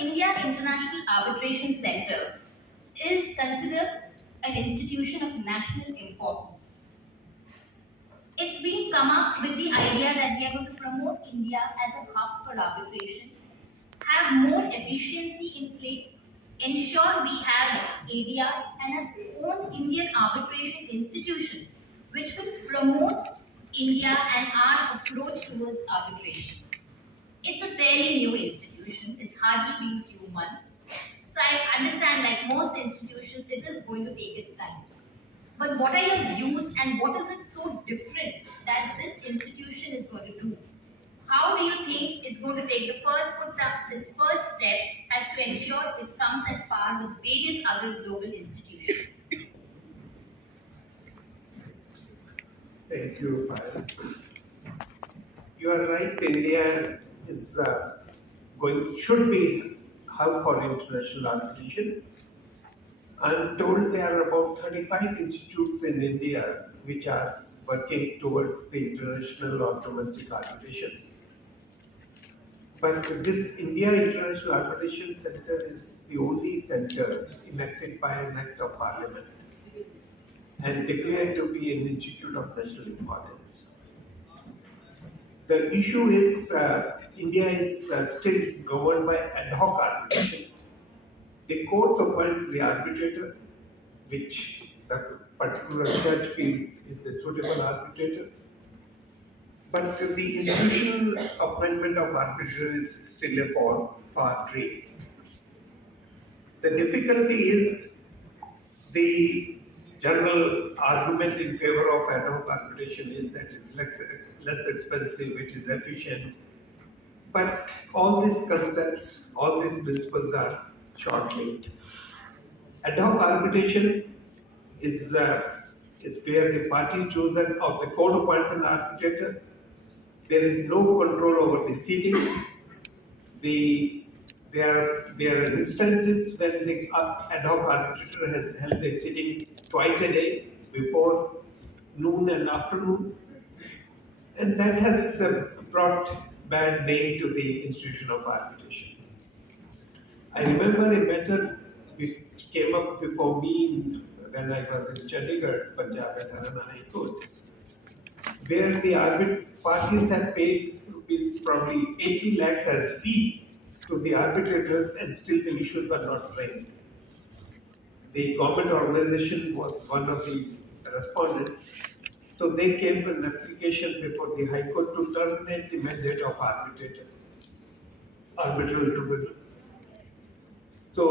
India International Arbitration Center is considered an institution of national importance. It's been come up with the idea that we are going to promote India as a hub for arbitration, have more efficiency in place, ensure we have ADR and an own Indian arbitration institution which will promote India and our approach towards arbitration. It's a fairly new institution. It's hardly been few months. So I understand, like most institutions, it is going to take its time. But what are your views and what is it so different that this institution is going to do? How do you think it's going to take the first put up its first steps as to ensure it comes at par with various other global institutions? Thank you, Payal. You are right. India is should be hub for international arbitration. I'm told there are about 35 institutes in India which are working towards the international or domestic arbitration. But this India International Arbitration Center is the only center elected by an act of parliament and declared to be an institute of national importance. The issue is India is still governed by ad hoc arbitration. The court appoints the arbitrator, which the particular judge feels is a suitable arbitrator. But the institutional appointment of arbiter is still a far dream. The difficulty is the general argument in favor of ad hoc arbitration is that it's less expensive, it is efficient. But all these concepts, all these principles are short-lived. Ad hoc arbitration is where the party chosen or the court appoints an arbitrator. There is no control over the seatings. There are instances when the ad hoc arbitrator has held a sitting twice a day, before noon and afternoon, and that has brought bad name to the institution of arbitration. I remember a matter which came up before me when I was in Chandigarh, Punjab at Haryana High Court, where the parties have paid probably 80 lakhs as fee to the arbitrators and still the issues were not framed. The government organization was one of the respondents. So they came with an application before the High Court to terminate the mandate of arbitral tribunal. So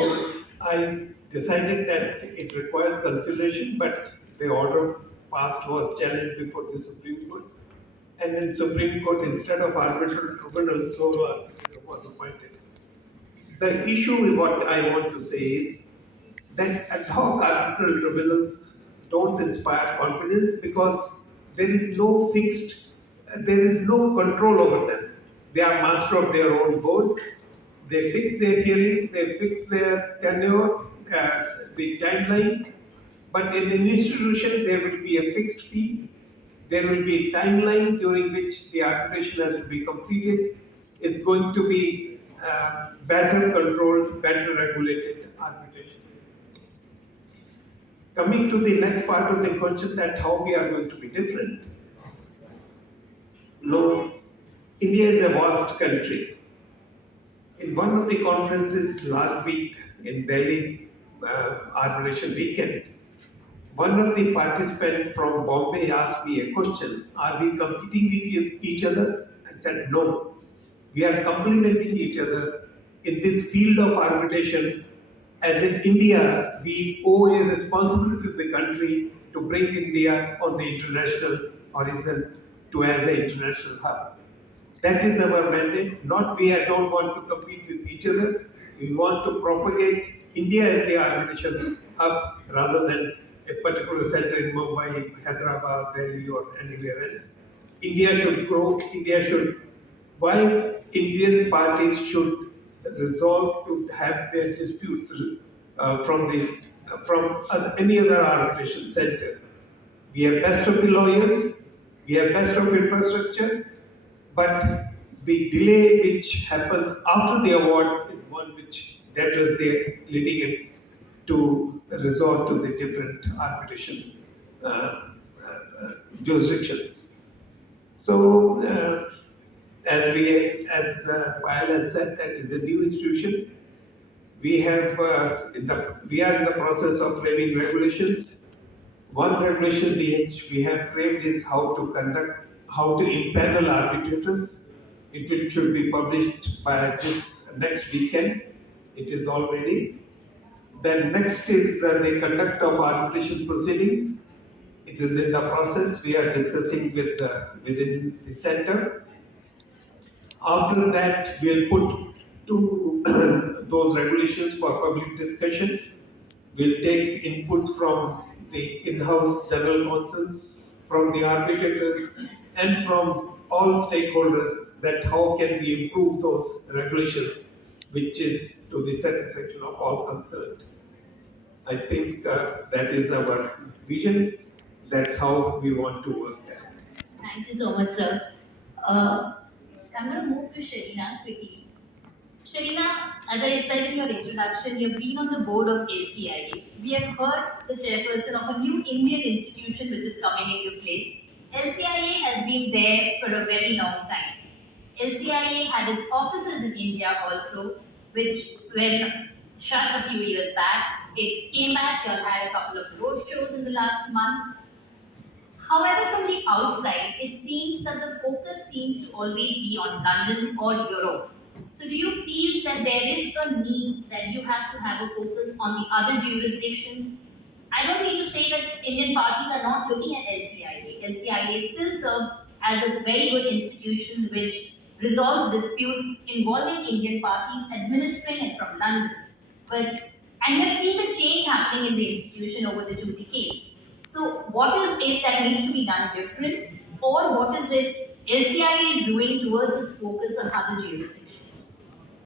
I decided that it requires consideration, but the order passed was challenged before the Supreme Court. And in Supreme Court, instead of arbitral tribunal, sole arbitrator was appointed. The issue, what I want to say is that ad hoc arbitral tribunals don't inspire confidence because there is no control over them. They are master of their own board. They fix their hearing, they fix their tenure, the timeline. But in an institution, there will be a fixed fee. There will be a timeline during which the arbitration has to be completed. It's going to be better controlled, better regulated arbitration. Coming to the next part of the question, that how we are going to be different. No, India is a vast country. In one of the conferences last week in Delhi, arbitration weekend, one of the participants from Bombay asked me a question, are we competing with each other? I said, no. We are complementing each other in this field of arbitration. As in India, we owe a responsibility to the country to bring India on the international horizon as an international hub. That is our mandate. We don't want to compete with each other. We want to propagate India as the arbitration hub rather than a particular center in Mumbai, Hyderabad, Delhi, or anywhere else. India should grow. Why Indian parties should resolve to have their disputes from any other arbitration center. We have best of the lawyers, we have best of infrastructure, but the delay which happens after the award is one which that was the litigants to resort to the different arbitration uh, jurisdictions. So, as Payal has said, that is a new institution. We are in the process of framing regulations. One regulation which we have framed is how to impanel arbitrators. Should be published by this next weekend. It is all ready. Then next is the conduct of arbitration proceedings. It is in the process. We are discussing within the center. After that, we'll put to those regulations for public discussion. We'll take inputs from the in-house general counsels, from the arbitrators, and from all stakeholders that how can we improve those regulations, which is to the satisfaction of all concerned. I think that is our vision. That's how we want to work there. Thank you so much, sir. Uh, I'm going to move to Sharina quickly. Sharina, as I said in your introduction, you've been on the board of LCIA. We have heard the chairperson of a new Indian institution which is coming into place. LCIA has been there for a very long time. LCIA had its offices in India also, which when shut a few years back, it came back. You had a couple of road shows in the last month. However, from the outside, it seems that the focus seems to always be on London or Europe. So, do you feel that there is a need that you have to have a focus on the other jurisdictions? I don't need to say that Indian parties are not looking at LCIA. LCIA still serves as a very good institution which resolves disputes involving Indian parties, administering it from London. But and we've seen the change happening in the institution over the 2 decades. So, what is it that needs to be done different, or what is it LCIA is doing towards its focus on other jurisdictions?